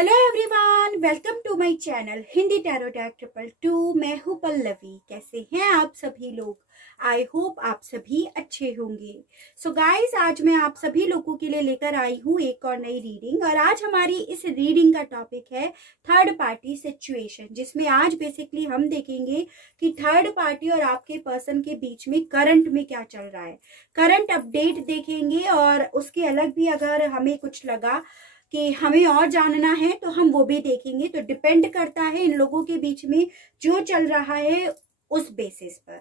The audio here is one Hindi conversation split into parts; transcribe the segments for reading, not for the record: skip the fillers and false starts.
Hello everyone, welcome to my channel Hindi tarot deck 222। मैं हूँ पल्लवी। कैसे हैं आप सभी लोग? आई होप आप सभी अच्छे होंगे। सो गाइस, आज मैं आप सभी लोगों के लिए लेकर आई हूँ एक और नई रीडिंग। और आज हमारी इस रीडिंग का टॉपिक है थर्ड पार्टी सिचुएशन, जिसमें आज बेसिकली हम देखेंगे कि थर्ड पार्टी और आपके पर्सन के बीच में करंट में क्या चल रहा है। करंट अपडेट देखेंगे और उसके अलग भी अगर हमें कुछ लगा कि हमें और जानना है तो हम वो भी देखेंगे। तो डिपेंड करता है इन लोगों के बीच में जो चल रहा है उस बेसिस पर।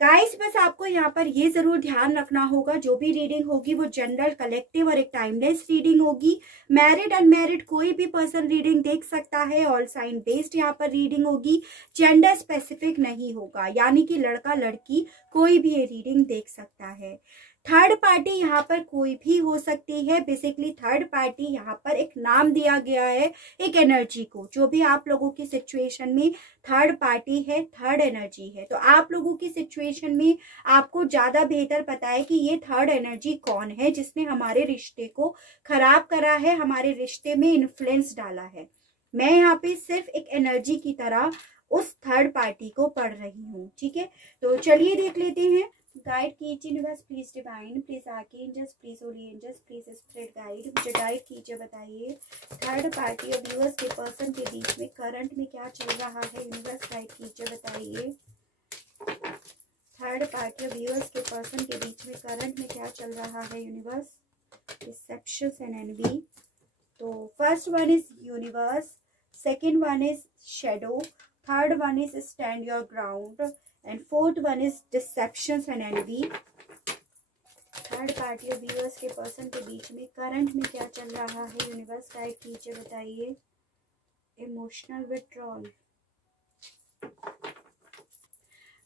गाइस, बस आपको यहाँ पर ये जरूर ध्यान रखना होगा, जो भी रीडिंग होगी वो जनरल, कलेक्टिव और एक टाइमलेस रीडिंग होगी। मैरिड अनमैरिड कोई भी पर्सन रीडिंग देख सकता है। ऑल साइन बेस्ड यहाँ पर रीडिंग होगी। जेंडर स्पेसिफिक नहीं होगा, यानी कि लड़का लड़की कोई भी ये रीडिंग देख सकता है। थर्ड पार्टी यहाँ पर कोई भी हो सकती है। बेसिकली थर्ड पार्टी यहाँ पर एक नाम दिया गया है एक एनर्जी को। जो भी आप लोगों की सिचुएशन में थर्ड पार्टी है, थर्ड एनर्जी है, तो आप लोगों की सिचुएशन में आपको ज्यादा बेहतर पता है कि ये थर्ड एनर्जी कौन है जिसने हमारे रिश्ते को खराब करा है, हमारे रिश्ते में इन्फ्लुएंस डाला है। मैं यहाँ पे सिर्फ एक एनर्जी की तरह उस थर्ड पार्टी को पढ़ रही हूँ। ठीक है, तो चलिए देख लेते हैं। गाइड कीजिए universe, please divine, please archangels, please holy angels, please spirit guide. मुझे गाइड कीजिए, बताइए थर्ड पार्टी और व्यूअर्स के पर्सन के बीच में करंट में क्या चल रहा है। यूनिवर्स गाइड कीजिए, बताइए थर्ड पार्टी और व्यूअर्स के पर्सन के बीच में करंट में क्या चल रहा है। Universe, deceptions and envy. तो first one is universe, second one is shadow, third one is stand your ground and fourth one is deceptions and envy। Third party और व्यूअर्स के पर्सन के बीच में करंट में क्या चल रहा है। यूनिवर्स गाइड कीजिए, बताइए इमोशनल विथड्रॉल।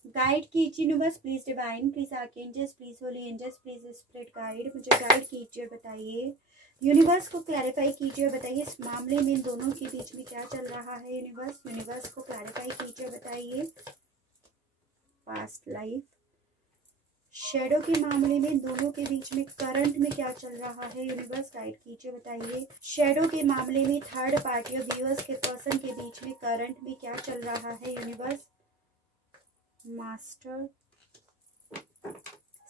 गाइड कीजिए universe, please divine, please archangels, please holy angels, please spirit guide. मुझे गाइड कीजिए, बताइए यूनिवर्स को क्लैरिफाई कीजिए, बताइए इस मामले में इन दोनों के बीच में क्या चल रहा है। यूनिवर्स को क्लैरिफाई कीजिए, बताइए पास्ट लाइफ। शेडो के मामले में दोनों के बीच में करंट में क्या चल रहा है। यूनिवर्स गाइड कीजिए, बताइए शेडो के मामले में थर्ड पार्टी और व्यूअर्स के पर्सन के बीच में करंट में क्या चल रहा है। Universe master.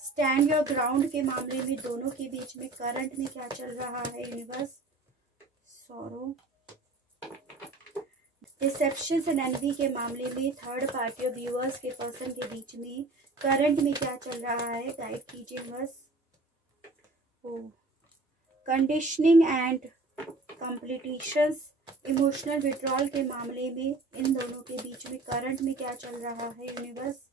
Stand your ground के मामले में दोनों के बीच में करंट में क्या चल रहा है। Universe sorrow. Deceptions and envy के मामले में थर्ड पार्टी और व्यूअर्स के पर्सन के बीच में करंट में क्या चल रहा है। गाइड कीजिए बस। कंडीशनिंग एंड कंप्लीटिशंस, इमोशनल विड्रॉल के मामले में इन दोनों के बीच में करंट में क्या चल रहा है। यूनिवर्स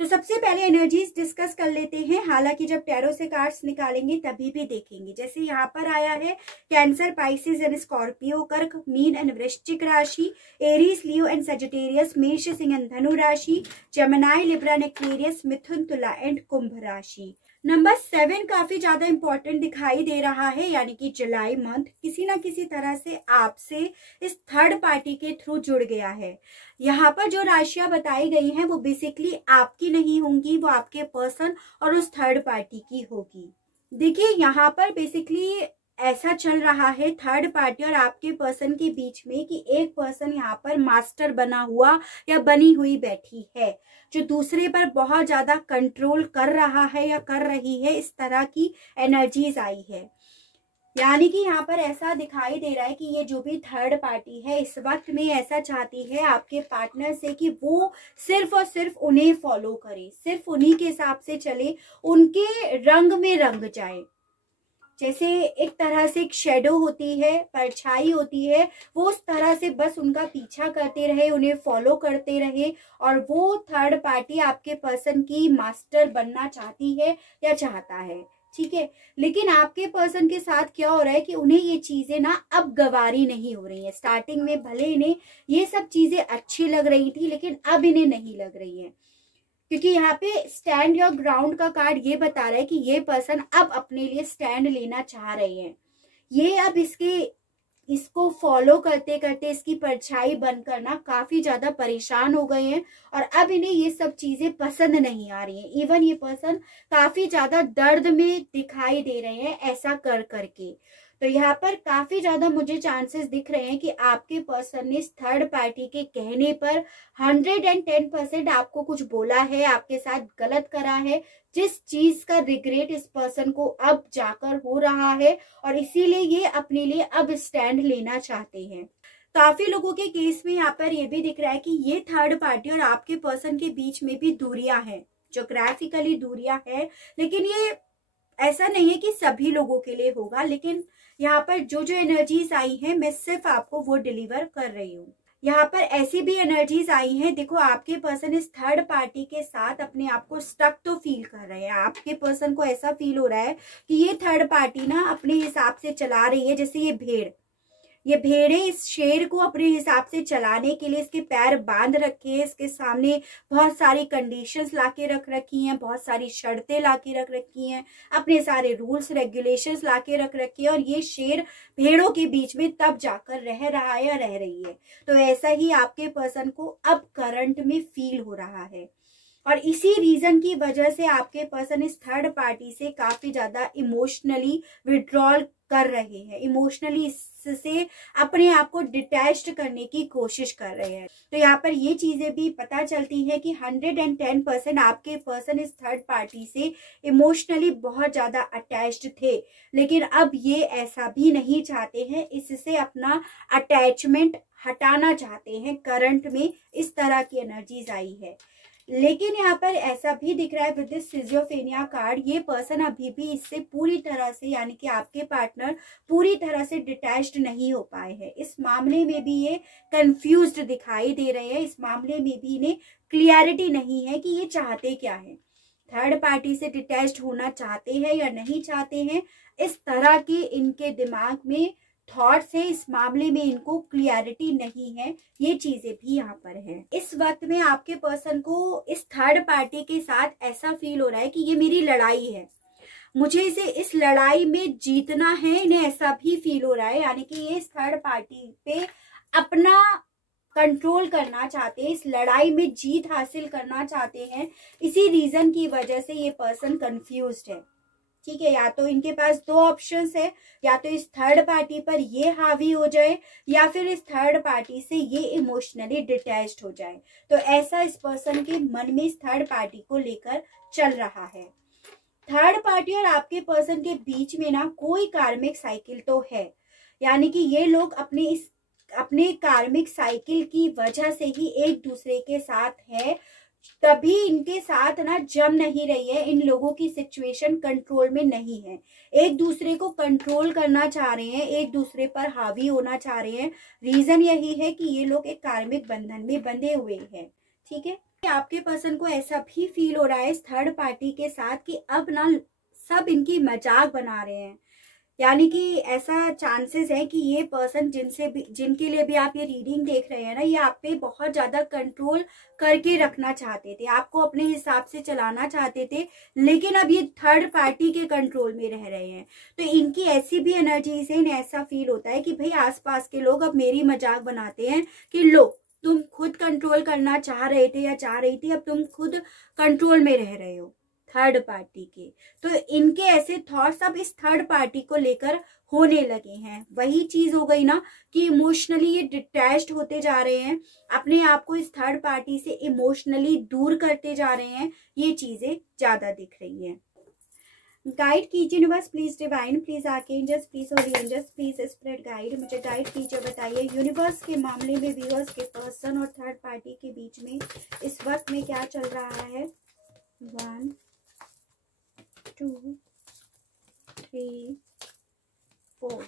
तो सबसे पहले एनर्जीज डिस्कस कर लेते हैं। हालांकि जब टैरो से कार्ड्स निकालेंगे तभी भी देखेंगे। जैसे यहाँ पर आया है कैंसर, पाइसेस एंड स्कॉर्पियो, कर्क, मीन एंड वृश्चिक राशि, एरीज, लियो एंड सजिटेरियस, मेष, सिंह एंड धनु राशि, जमनाई, लिब्रा एंड एक्वेरियस, मिथुन, तुला एंड कुंभ राशि। नंबर 7 काफी ज्यादा इंपॉर्टेंट दिखाई दे रहा है, यानी कि जुलाई मंथ किसी ना किसी तरह से आपसे इस थर्ड पार्टी के थ्रू जुड़ गया है। यहाँ पर जो राशियां बताई गई हैं वो बेसिकली आपकी नहीं होंगी, वो आपके पर्सन और उस थर्ड पार्टी की होगी। देखिए यहाँ पर बेसिकली ऐसा चल रहा है थर्ड पार्टी और आपके पर्सन के बीच में कि एक पर्सन यहाँ पर मास्टर बना हुआ या बनी हुई बैठी है, जो दूसरे पर बहुत ज्यादा कंट्रोल कर रहा है या कर रही है। इस तरह की एनर्जीज आई है, यानी कि यहाँ पर ऐसा दिखाई दे रहा है कि ये जो भी थर्ड पार्टी है इस वक्त में ऐसा चाहती है आपके पार्टनर से कि वो सिर्फ और सिर्फ उन्हें फॉलो करे, सिर्फ उन्हीं के हिसाब से चले, उनके रंग में रंग जाए। जैसे एक तरह से एक शेडो होती है, परछाई होती है, वो उस तरह से बस उनका पीछा करते रहे, उन्हें फॉलो करते रहे। और वो थर्ड पार्टी आपके पर्सन की मास्टर बनना चाहती है या चाहता है। ठीक है, लेकिन आपके पर्सन के साथ क्या हो रहा है कि उन्हें ये चीजें ना अब गवारी नहीं हो रही है। स्टार्टिंग में भले इन्हें ये सब चीजें अच्छी लग रही थी, लेकिन अब इन्हें नहीं लग रही है, क्योंकि यहाँ पे स्टैंड योर ग्राउंड का कार्ड ये बता रहा है कि ये पर्सन अब अपने लिए स्टैंड लेना चाह रहे हैं। ये अब इसके इसको फॉलो करते करते इसकी परछाई बनकर ना काफी ज्यादा परेशान हो गए हैं और अब इन्हें ये सब चीजें पसंद नहीं आ रही हैं। इवन ये पर्सन काफी ज्यादा दर्द में दिखाई दे रहे हैं ऐसा कर करके। तो यहाँ पर काफी ज्यादा मुझे चांसेस दिख रहे हैं कि आपके पर्सन ने इस थर्ड पार्टी के कहने पर 110% आपको कुछ बोला है, आपके साथ गलत करा है, जिस चीज का रिग्रेट इस पर्सन को अब जाकर हो रहा है और इसीलिए ये अपने लिए अब स्टैंड लेना चाहते हैं। काफी लोगों के केस में यहाँ पर ये भी दिख रहा है कि ये थर्ड पार्टी और आपके पर्सन के बीच में भी दूरियां हैं, जोग्राफिकली दूरियां है, लेकिन ये ऐसा नहीं है कि सभी लोगों के लिए होगा। लेकिन यहाँ पर जो जो एनर्जीज आई हैं मैं सिर्फ आपको वो डिलीवर कर रही हूँ। यहाँ पर ऐसी भी एनर्जीज आई हैं, देखो आपके पर्सन इस थर्ड पार्टी के साथ अपने आप को स्टक तो फील कर रहे हैं। आपके पर्सन को ऐसा फील हो रहा है कि ये थर्ड पार्टी ना अपने हिसाब से चला रही है, जैसे ये भेड़े इस शेर को अपने हिसाब से चलाने के लिए इसके पैर बांध रखे हैं, इसके सामने बहुत सारी कंडीशंस लाके रख रखी हैं, बहुत सारी शर्तें लाके रख रखी हैं, अपने सारे रूल्स रेगुलेशंस लाके रख रखी है और ये शेर भेड़ों के बीच में तब जाकर रह रहा है या रह रही है। तो ऐसा ही आपके पर्सन को अब करंट में फील हो रहा है और इसी रीजन की वजह से आपके पर्सन इस थर्ड पार्टी से काफी ज्यादा इमोशनली विड्रॉल कर रहे हैं, इमोशनली इससे अपने आप को डिटैच्ड करने की कोशिश कर रहे हैं। तो यहाँ पर ये चीजें भी पता चलती हैं कि 110% आपके पर्सन इस थर्ड पार्टी से इमोशनली बहुत ज्यादा अटैच्ड थे, लेकिन अब ये ऐसा भी नहीं चाहते हैं, इससे अपना अटैचमेंट हटाना चाहते हैं। करंट में इस तरह की एनर्जीज आई है। लेकिन यहाँ पर ऐसा भी दिख रहा है विद दिस सिजोफेनिया कार्ड, ये पर्सन अभी भी इससे पूरी तरह से, यानी कि आपके पार्टनर पूरी तरह से डिटैच्ड नहीं हो पाए हैं। इस मामले में भी ये कंफ्यूज्ड दिखाई दे रहे हैं, इस मामले में भी इन्हें क्लियरिटी नहीं है कि ये चाहते क्या है, थर्ड पार्टी से डिटैच्ड होना चाहते हैं या नहीं चाहते हैं। इस तरह के इनके दिमाग में थॉट्स है, इस मामले में इनको क्लियरिटी नहीं है, ये चीजें भी यहाँ पर है। इस वक्त में आपके पर्सन को इस थर्ड पार्टी के साथ ऐसा फील हो रहा है कि ये मेरी लड़ाई है, मुझे इसे इस लड़ाई में जीतना है, इन्हें ऐसा भी फील हो रहा है, यानी कि ये इस थर्ड पार्टी पे अपना कंट्रोल करना चाहते हैं, इस लड़ाई में जीत हासिल करना चाहते हैं। इसी रीजन की वजह से ये पर्सन कंफ्यूज्ड है। ठीक है, या तो इनके पास दो ऑप्शंस है, या तो इस थर्ड पार्टी पर ये हावी हो जाए या फिर इस थर्ड पार्टी से ये इमोशनली डिटैच्ड हो जाए। तो ऐसा इस पर्सन के मन में इस थर्ड पार्टी को लेकर चल रहा है। थर्ड पार्टी और आपके पर्सन के बीच में ना कोई कार्मिक साइकिल तो है, यानी कि ये लोग अपने कार्मिक साइकिल की वजह से ही एक दूसरे के साथ है, तभी इनके साथ ना जम नहीं रही है। इन लोगों की सिचुएशन कंट्रोल में नहीं है, एक दूसरे को कंट्रोल करना चाह रहे हैं, एक दूसरे पर हावी होना चाह रहे हैं। रीजन यही है कि ये लोग एक कार्मिक बंधन में बंधे हुए हैं। ठीक है, आपके पर्सन को ऐसा भी फील हो रहा है इस थर्ड पार्टी के साथ कि अब ना सब इनकी मजाक बना रहे हैं, यानी कि ऐसा चांसेस है कि ये पर्सन जिनके लिए भी आप ये रीडिंग देख रहे हैं ना, ये आप पे बहुत ज्यादा कंट्रोल करके रखना चाहते थे, आपको अपने हिसाब से चलाना चाहते थे, लेकिन अब ये थर्ड पार्टी के कंट्रोल में रह रहे हैं। तो इनकी ऐसी भी एनर्जी से इन्हें ऐसा फील होता है कि भाई आसपास के लोग अब मेरी मजाक बनाते हैं कि लो तुम खुद कंट्रोल करना चाह रहे थे या चाह रही थी, अब तुम खुद कंट्रोल में रह रहे हो थर्ड पार्टी के। तो इनके ऐसे थॉट्स अब इस थर्ड पार्टी को लेकर होने लगे हैं। वही चीज हो गई ना कि इमोशनली ये डिटैच्ड होते जा रहे हैं, अपने आप को इस थर्ड पार्टी से इमोशनली दूर करते जा रहे हैं, ये चीजें ज्यादा दिख रही हैं। गाइड कीजिए universe, please divine, please archangels, please holy angels, please spirit guide, मुझे गाइड कीजिए, बताइए यूनिवर्स के मामले में व्यूअर्स के पर्सन और थर्ड पार्टी के बीच में इस वक्त में क्या चल रहा है। 1 2 3 4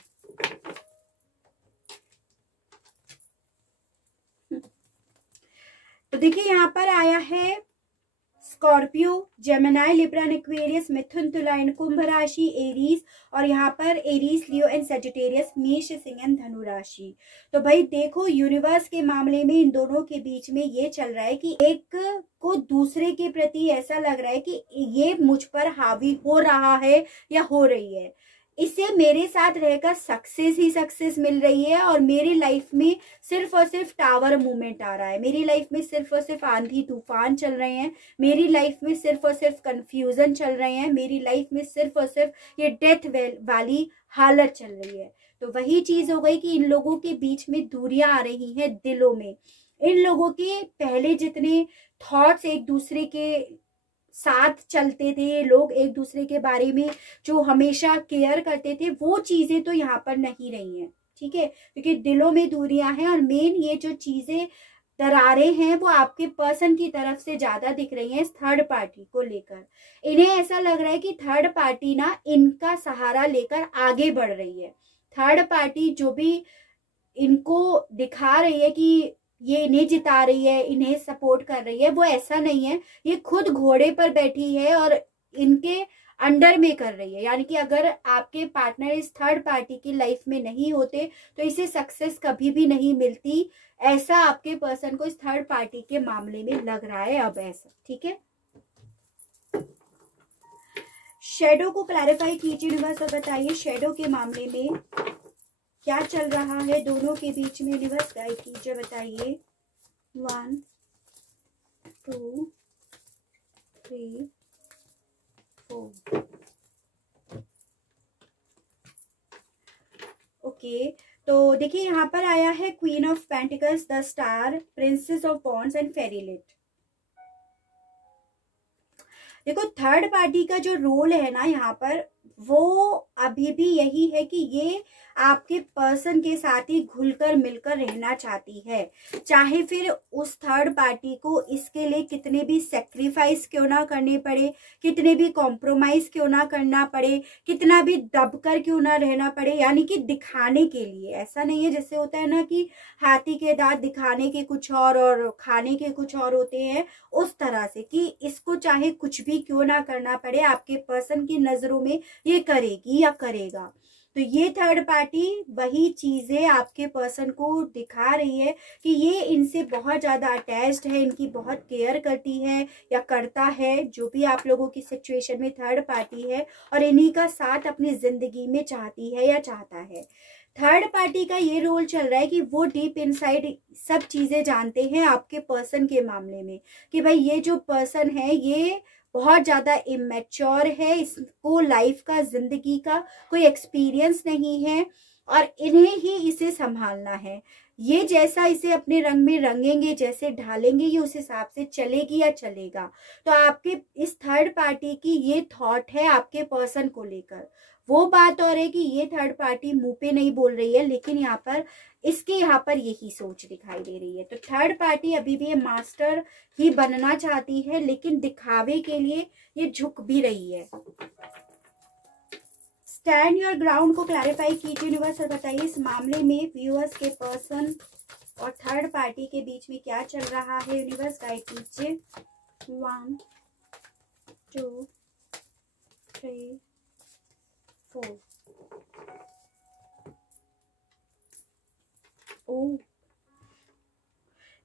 तो देखिए यहाँ पर आया है स्कॉर्पियो, जेमिनाई, लिब्रा, एक्वेरियस, मिथुन, तुला एंड कुंभ राशि, एरीज, और यहाँ पर एरीज, लियो एंड सेजिटेरियस, मेष, सिंह एंड धनु राशि। तो भाई देखो यूनिवर्स के मामले में इन दोनों के बीच में ये चल रहा है कि एक को दूसरे के प्रति ऐसा लग रहा है कि ये मुझ पर हावी हो रहा है या हो रही है। इससे मेरे साथ रहकर सक्सेस ही सक्सेस मिल रही है और मेरी लाइफ में सिर्फ और सिर्फ टावर मूवमेंट आ रहा है, मेरी लाइफ में सिर्फ और सिर्फ आंधी तूफान चल रहे हैं, मेरी लाइफ में सिर्फ और सिर्फ कंफ्यूजन चल रहे हैं, मेरी लाइफ में सिर्फ और सिर्फ ये डेथ वाली हालत चल रही है। तो वही चीज हो गई कि इन लोगों के बीच में दूरियां आ रही हैं दिलों में। इन लोगों के पहले जितने थॉट्स एक दूसरे के साथ चलते थे, लोग एक दूसरे के बारे में जो हमेशा केयर करते थे, वो चीजें तो यहाँ पर नहीं रही हैं, ठीक है, क्योंकि दिलों में दूरियां हैं। और मेन ये जो चीजें दरारें हैं वो आपके पर्सन की तरफ से ज्यादा दिख रही हैं, इस थर्ड पार्टी को लेकर। इन्हें ऐसा लग रहा है कि थर्ड पार्टी ना इनका सहारा लेकर आगे बढ़ रही है। थर्ड पार्टी जो भी इनको दिखा रही है कि ये इन्हें जिता रही है, इन्हें सपोर्ट कर रही है, वो ऐसा नहीं है। ये खुद घोड़े पर बैठी है और इनके अंडर में कर रही है। यानी कि अगर आपके पार्टनर इस थर्ड पार्टी की लाइफ में नहीं होते तो इसे सक्सेस कभी भी नहीं मिलती। ऐसा आपके पर्सन को इस थर्ड पार्टी के मामले में लग रहा है अब ऐसा, ठीक है। शैडो को क्लैरिफाई कीजिए यूनिवर्स और बताइए शैडो के मामले में क्या चल रहा है दोनों के बीच में। यूनिवर्स गाइड कीजिए, बताइए। 1 2 3 4। ओके, तो देखिए यहाँ पर आया है queen of pentacles, the star, princess of wands and fairylet. देखो थर्ड पार्टी का जो रोल है ना यहाँ पर, वो अभी भी यही है कि ये आपके पर्सन के साथ ही घुलकर मिलकर रहना चाहती है। चाहे फिर उस थर्ड पार्टी को इसके लिए कितने भी सेक्रीफाइस क्यों ना करने पड़े, कितने भी कॉम्प्रोमाइज क्यों ना करना पड़े, कितना भी दबकर क्यों ना रहना पड़े, यानी कि दिखाने के लिए। ऐसा नहीं है जैसे होता है ना कि हाथी के दांत दिखाने के कुछ और खाने के कुछ और होते हैं, उस तरह से कि इसको चाहे कुछ भी क्यों ना करना पड़े, आपके पर्सन की नजरों में ये करेगी या करेगा। तो ये थर्ड पार्टी वही चीजें आपके पर्सन को दिखा रही है कि ये इनसे बहुत ज्यादा अटैच्ड है, इनकी बहुत केयर करती है या करता है, जो भी आप लोगों की सिचुएशन में थर्ड पार्टी है, और इन्हीं का साथ अपनी जिंदगी में चाहती है या चाहता है। थर्ड पार्टी का ये रोल चल रहा है कि वो डीप इनसाइड सब चीजें जानते हैं आपके पर्सन के मामले में, कि भाई ये जो पर्सन है ये बहुत ज्यादा इमेच्योर है, इसको लाइफ का, जिंदगी का कोई एक्सपीरियंस नहीं है और इन्हें ही इसे संभालना है। ये जैसा इसे अपने रंग में रंगेंगे, जैसे ढालेंगे, ये उस हिसाब से चलेगी या चलेगा। तो आपके इस थर्ड पार्टी की ये थॉट है आपके पर्सन को लेकर। वो बात और है कि ये थर्ड पार्टी मुंह पे नहीं बोल रही है, लेकिन यहाँ पर इसके यहाँ पर यही सोच दिखाई दे रही है। तो थर्ड पार्टी अभी भी ये मास्टर ही बनना चाहती है, लेकिन दिखावे के लिए ये झुक भी रही है। स्टैंड योर ग्राउंड को क्लैरिफाई कीजिए यूनिवर्स और बताइए इस मामले में व्यूअर्स के पर्सन और थर्ड पार्टी के बीच में क्या चल रहा है। यूनिवर्स गाइड कीजिए। 1 2 3 4। ओ,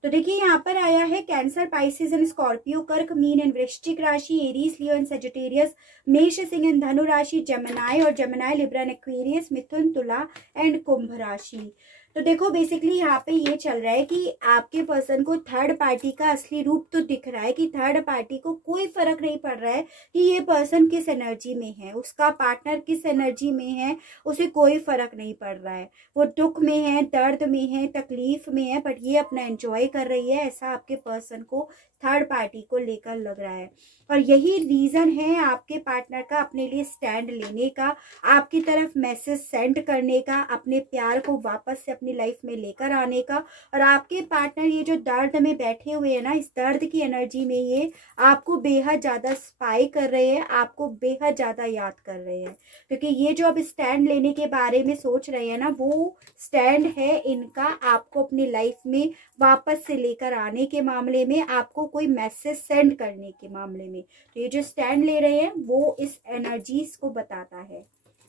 तो देखिए यहाँ पर आया है कैंसर, पाइसेस एंड स्कॉर्पियो, कर्क, मीन एंड वृश्चिक राशि, एरीज, लियो एंड सेजिटेरियस, मेष, सिंह एंड धनु राशि, जेमिनाई और जेमिनाई, लिब्रा एंड एक्वेरियस, मिथुन, तुला एंड कुंभ राशि। तो देखो बेसिकली यहाँ पे ये चल रहा है कि आपके पर्सन को थर्ड पार्टी का असली रूप तो दिख रहा है कि थर्ड पार्टी को कोई फर्क नहीं पड़ रहा है कि ये पर्सन किस एनर्जी में है, उसका पार्टनर किस एनर्जी में है, उसे कोई फर्क नहीं पड़ रहा है। वो दुख में है, दर्द में है, तकलीफ में है, बट ये अपना एंजॉय कर रही है, ऐसा आपके पर्सन को थर्ड पार्टी को लेकर लग रहा है। और यही रीजन है आपके पार्टनर का अपने लिए स्टैंड लेने का, आपकी तरफ मैसेज सेंड करने का, अपने प्यार को वापस से अपनी लाइफ में लेकर आने का। और आपके पार्टनर ये जो दर्द में बैठे हुए हैं ना, इस दर्द की एनर्जी में ये आपको बेहद ज्यादा स्पाई कर रहे हैं, आपको बेहद ज्यादा याद कर रहे हैं, क्योंकि ये जो अब स्टैंड लेने के बारे में सोच रहे हैं ना, वो स्टैंड है इनका आपको अपनी लाइफ में वापस से लेकर आने के मामले में, आपको कोई मैसेज सेंड करने के मामले में। तो ये जो स्टैंड ले रहे हैं वो इस एनर्जीज को बताता है,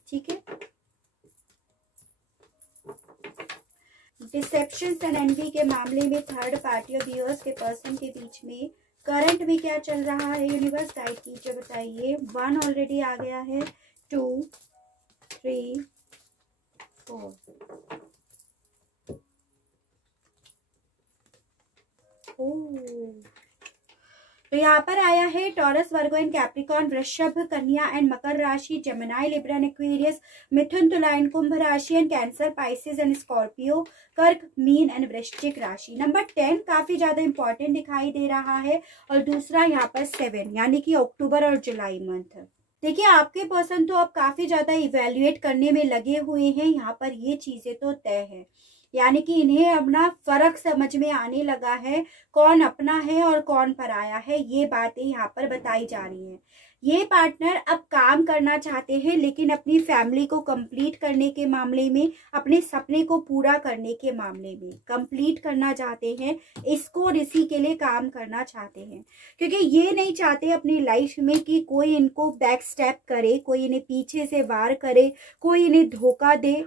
ठीक है। डिसेप्शन एंड एनवी के मामले में थर्ड पार्टी और व्यूअर्स के पर्सन के बीच में करंट में क्या चल रहा है। यूनिवर्स गाइड कीजिए, बताइए। 1 ऑलरेडी आ गया है, 2 3 4। तो यहाँ पर आया है टॉरस, वर्गो एंड कैप्रिकॉर्न, वृषभ, कन्या एंड मकर राशि, जेमिनाई, लिब्रा एंड एक्वेरियस, मिथुन, तुला एंड कुंभ राशि and cancer, Pisces and Scorpio, कर्क, मीन एंड वृश्चिक राशि। नंबर 10 काफी ज्यादा इंपॉर्टेंट दिखाई दे रहा है, और दूसरा यहाँ पर 7 यानी कि अक्टूबर और जुलाई मंथ। देखिए आपके पर्सन तो अब काफी ज्यादा इवेल्युएट करने में लगे हुए हैं, यहाँ पर ये चीजें तो तय है, यानी कि इन्हें अपना फर्क समझ में आने लगा है, कौन अपना है और कौन पराया है, ये बातें यहाँ पर बताई जा रही हैं। ये पार्टनर अब काम करना चाहते हैं, लेकिन अपनी फैमिली को कंप्लीट करने के मामले में, अपने सपने को पूरा करने के मामले में कंप्लीट करना चाहते हैं, इसको और इसी के लिए काम करना चाहते हैं, क्योंकि ये नहीं चाहते अपनी लाइफ में कि कोई इनको बैक स्टेप करे, कोई इन्हें पीछे से वार करे, कोई इन्हें धोखा दे।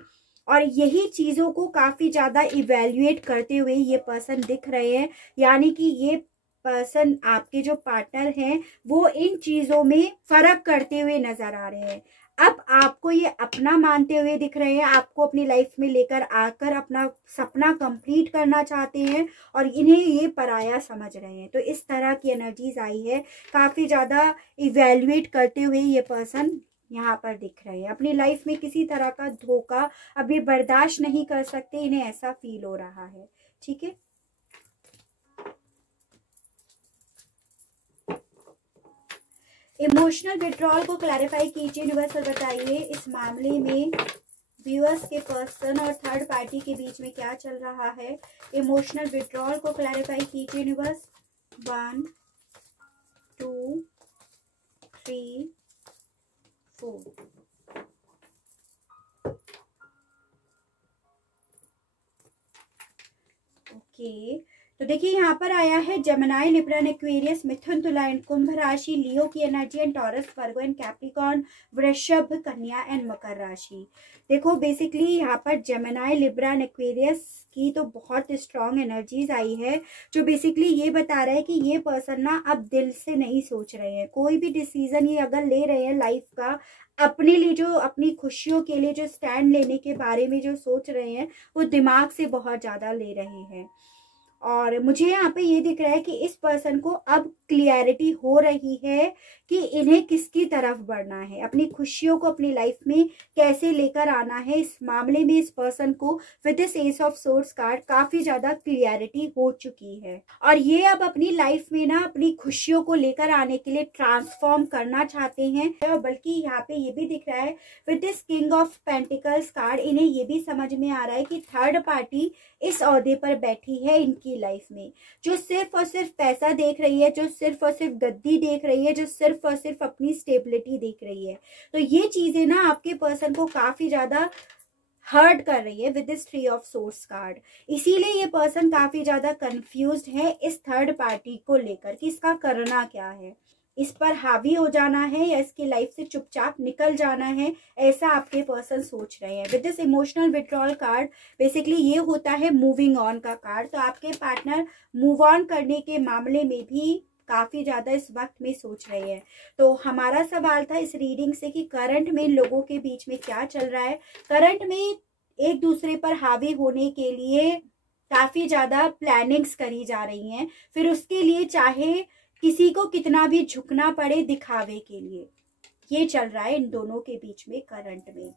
और यही चीजों को काफी ज्यादा इवेल्युएट करते हुए ये पर्सन दिख रहे हैं, यानी कि ये पर्सन आपके जो पार्टनर हैं वो इन चीजों में फर्क करते हुए नजर आ रहे हैं। अब आपको ये अपना मानते हुए दिख रहे हैं, आपको अपनी लाइफ में लेकर आकर अपना सपना कंप्लीट करना चाहते हैं, और इन्हें ये पराया समझ रहे हैं। तो इस तरह की एनर्जीज आई है, काफी ज्यादा इवेल्युएट करते हुए ये पर्सन यहाँ पर दिख रहे हैं। अपनी लाइफ में किसी तरह का धोखा अभी बर्दाश्त नहीं कर सकते, इन्हें ऐसा फील हो रहा है। ठीक है, इमोशनल विड्रॉल को क्लैरिफाई कीजिए यूनिवर्स, और बताइए इस मामले में व्यूअर्स के पर्सन और थर्ड पार्टी के बीच में क्या चल रहा है। इमोशनल विड्रॉल को क्लैरिफाई कीजिए यूनिवर्स। 1 2 3 4। ओके, तो देखिए यहाँ पर आया है जेमिनाई, लिब्रा एंड एक्वेरियस, मिथुन, तुला एंड कुंभ राशि, लियो की energy and taurus, Virgo and Capricorn, वृषभ, कन्या एंड मकर राशि। देखो बेसिकली यहाँ पर जेमिनाई, लिब्रा एंड एक्वेरियस की तो बहुत स्ट्रॉन्ग एनर्जीज आई है, जो बेसिकली ये बता रहा है कि ये पर्सन ना अब दिल से नहीं सोच रहे हैं। कोई भी डिसीजन ये अगर ले रहे हैं लाइफ का, अपने लिए जो, अपनी खुशियों के लिए जो स्टैंड लेने के बारे में जो सोच रहे हैं, वो दिमाग से बहुत ज्यादा ले रहे हैं। और मुझे यहाँ पे ये दिख रहा है कि इस पर्सन को अब क्लियरिटी हो रही है कि इन्हें किसकी तरफ बढ़ना है, अपनी खुशियों को अपनी लाइफ में कैसे लेकर आना है। इस मामले में इस पर्सन को with this S of swords card काफी ज्यादा क्लियरिटी हो चुकी है, और ये अब अपनी लाइफ में ना अपनी खुशियों को लेकर आने के लिए ट्रांसफॉर्म करना चाहते हैं। और बल्कि यहाँ पे ये भी दिख रहा है with this king of pentacles card, इन्हें ये भी समझ में आ रहा है कि थर्ड पार्टी इस ओहदे पर बैठी है इनकी लाइफ में, जो सिर्फ और सिर्फ पैसा देख रही है, जो सिर्फ और सिर्फ गद्दी देख रही है, जो सिर्फ और सिर्फ अपनी स्टेबिलिटी देख रही है। तो ये चीजें ना आपके पर्सन को काफी ज्यादा हर्ट कर रही है with this 3 of swords card. इसीलिए ये पर्सन काफी ज्यादा कंफ्यूज्ड है इस थर्ड पार्टी को लेकर कि इसका करना क्या है, इस पर हावी हो जाना है या इसकी लाइफ से चुपचाप निकल जाना है, ऐसा आपके पर्सन सोच रहे हैं। With this emotional withdrawal card basically ये होता है मूविंग ऑन का कार्ड। तो आपके पार्टनर मूव ऑन करने के मामले में भी काफी ज्यादा इस वक्त में सोच रहे हैं। तो हमारा सवाल था इस रीडिंग से कि करंट में इन लोगों के बीच में क्या चल रहा है। करंट में एक दूसरे पर हावी होने के लिए काफी ज्यादा प्लानिंग्स करी जा रही हैं, फिर उसके लिए चाहे किसी को कितना भी झुकना पड़े दिखावे के लिए, ये चल रहा है इन दोनों के बीच में करंट में।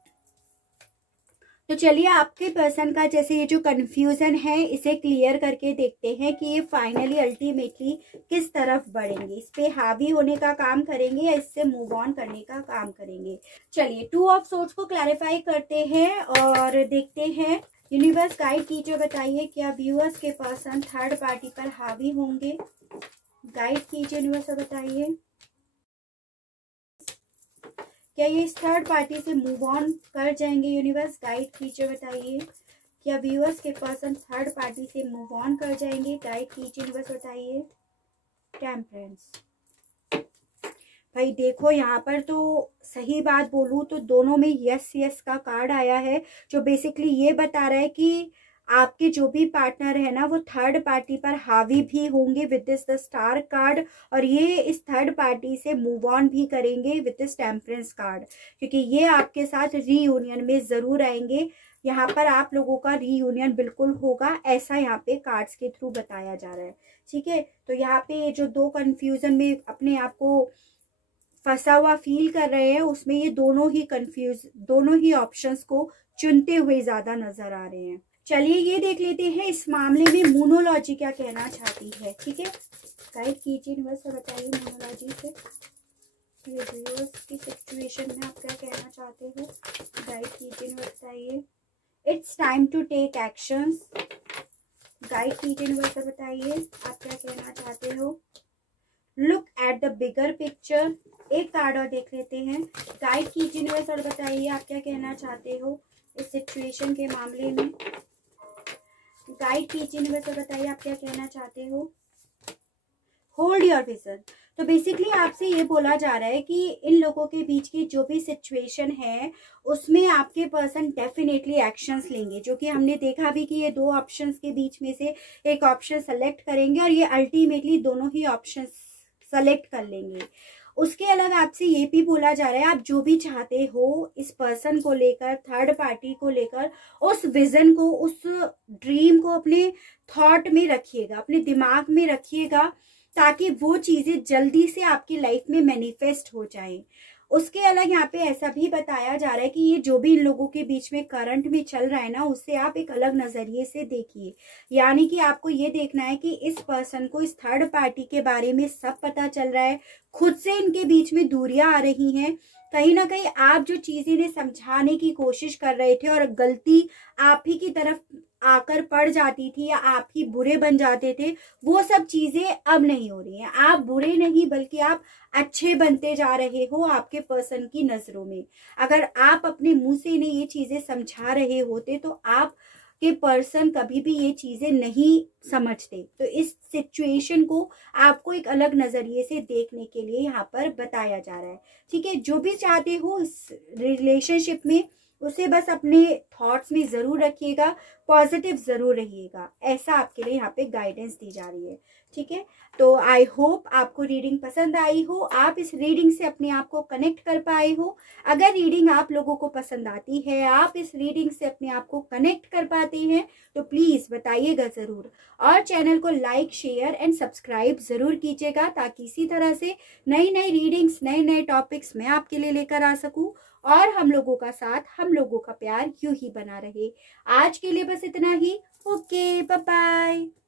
तो चलिए आपके पर्सन का जैसे ये जो कंफ्यूजन है इसे क्लियर करके देखते हैं कि ये फाइनली अल्टीमेटली किस तरफ बढ़ेंगे, इस पे हावी होने का काम करेंगे या इससे मूव ऑन करने का काम करेंगे। चलिए 2 ऑफ सोर्ड्स को क्लैरिफाई करते हैं और देखते हैं। यूनिवर्स गाइड कीजिए, बताइए क्या व्यूअर्स के पर्सन थर्ड पार्टी पर हावी होंगे। गाइड कीजिए यूनिवर्स, बताइए क्या ये इस थर्ड पार्टी से मूव ऑन कर जाएंगे। यूनिवर्स गाइड कीजिए, बताइए क्या व्यूअर्स के पर्सन थर्ड पार्टी से मूव ऑन कर जाएंगे। गाइड कीजिए यूनिवर्स, बताइए। टेम्परेंस, भाई देखो यहाँ पर तो सही बात बोलूँ तो दोनों में यस यस का कार्ड आया है, जो बेसिकली ये बता रहा है कि आपके जो भी पार्टनर है ना वो थर्ड पार्टी पर हावी भी होंगे with this the star card, और ये इस थर्ड पार्टी से मूव ऑन भी करेंगे विद दिस टेम्परेंस कार्ड, क्योंकि ये आपके साथ रीयूनियन में जरूर आएंगे। यहाँ पर आप लोगों का रीयूनियन बिल्कुल होगा, ऐसा यहाँ पे कार्ड्स के थ्रू बताया जा रहा है। ठीक है, तो यहाँ पे जो दो कंफ्यूजन में अपने आप को फंसा हुआ फील कर रहे हैं, उसमें ये दोनों ही ऑप्शंस को चुनते हुए ज्यादा नजर आ रहे हैं। चलिए ये देख लेते हैं इस मामले में मूनोलॉजी क्या कहना चाहती है। ठीक है, गाइड कीजिए यूनिवर्स और बताइए मूनोलॉजी से की सिचुएशन में आप क्या कहना चाहते हो। गाइड कीजिए यूनिवर्स, बताइए। It's time to take actions. Guide कीजिए यूनिवर्स और बताइए आप क्या कहना चाहते हो। Look at the bigger picture. एक कार्ड और देख लेते हैं। गाइड कीजिए यूनिवर्स और बताइए आप क्या कहना चाहते हो इस सिचुएशन के मामले में। गाइड कीजिए यूनिवर्स और बताइए आप क्या कहना चाहते हो। Hold your vision. तो बेसिकली आपसे ये बोला जा रहा है कि इन लोगों के बीच की जो भी सिचुएशन है उसमें आपके पर्सन डेफिनेटली एक्शंस लेंगे, जो कि हमने देखा भी कि ये दो ऑप्शंस के बीच में से एक ऑप्शन सेलेक्ट करेंगे और ये अल्टीमेटली दोनों ही ऑप्शन सेलेक्ट कर लेंगे। उसके अलग आपसे ये भी बोला जा रहा है आप जो भी चाहते हो इस पर्सन को लेकर, थर्ड पार्टी को लेकर, उस विजन को, उस ड्रीम को अपने थॉट में रखिएगा, अपने दिमाग में रखिएगा, ताकि वो चीजें जल्दी से आपकी लाइफ में मैनिफेस्ट हो जाए। उसके अलग यहाँ पे ऐसा भी बताया जा रहा है कि ये जो भी इन लोगों के बीच में करंट में चल रहा है ना, उससे आप एक अलग नजरिए से देखिए। यानी कि आपको ये देखना है कि इस पर्सन को, इस थर्ड पार्टी के बारे में सब पता चल रहा है, खुद से इनके बीच में दूरियां आ रही हैं। कहीं ना कहीं आप जो चीजें इन्हें समझाने की कोशिश कर रहे थे और गलती आप ही की तरफ आकर पड़ जाती थी या आप ही बुरे बन जाते थे, वो सब चीजें अब नहीं हो रही हैं। आप बुरे नहीं बल्कि आप अच्छे बनते जा रहे हो आपके पर्सन की नजरों में। अगर आप अपने मुंह से इन्हें ये चीजें समझा रहे होते तो आप के पर्सन कभी भी ये चीजें नहीं समझते। तो इस सिचुएशन को आपको एक अलग नजरिए से देखने के लिए यहाँ पर बताया जा रहा है। ठीक है, जो भी चाहते हो इस रिलेशनशिप में उसे बस अपने थॉट्स में जरूर रखिएगा, पॉजिटिव जरूर रहिएगा, ऐसा आपके लिए यहाँ पे गाइडेंस दी जा रही है। ठीक है, तो आई होप आपको रीडिंग पसंद आई हो, आप इस रीडिंग से अपने आप को कनेक्ट कर पाए हो। अगर रीडिंग आप लोगों को पसंद आती है, आप इस रीडिंग से अपने आप को कनेक्ट कर पाते हैं, तो प्लीज बताइएगा जरूर, और चैनल को लाइक, शेयर एंड सब्सक्राइब जरूर कीजिएगा, ताकि इसी तरह से नई नई रीडिंग्स, नए नए टॉपिक्स मैं आपके लिए लेकर आ सकूं और हम लोगों का साथ, हम लोगों का प्यार यूं ही बना रहे। आज के लिए बस इतना ही। Okay, bye bye.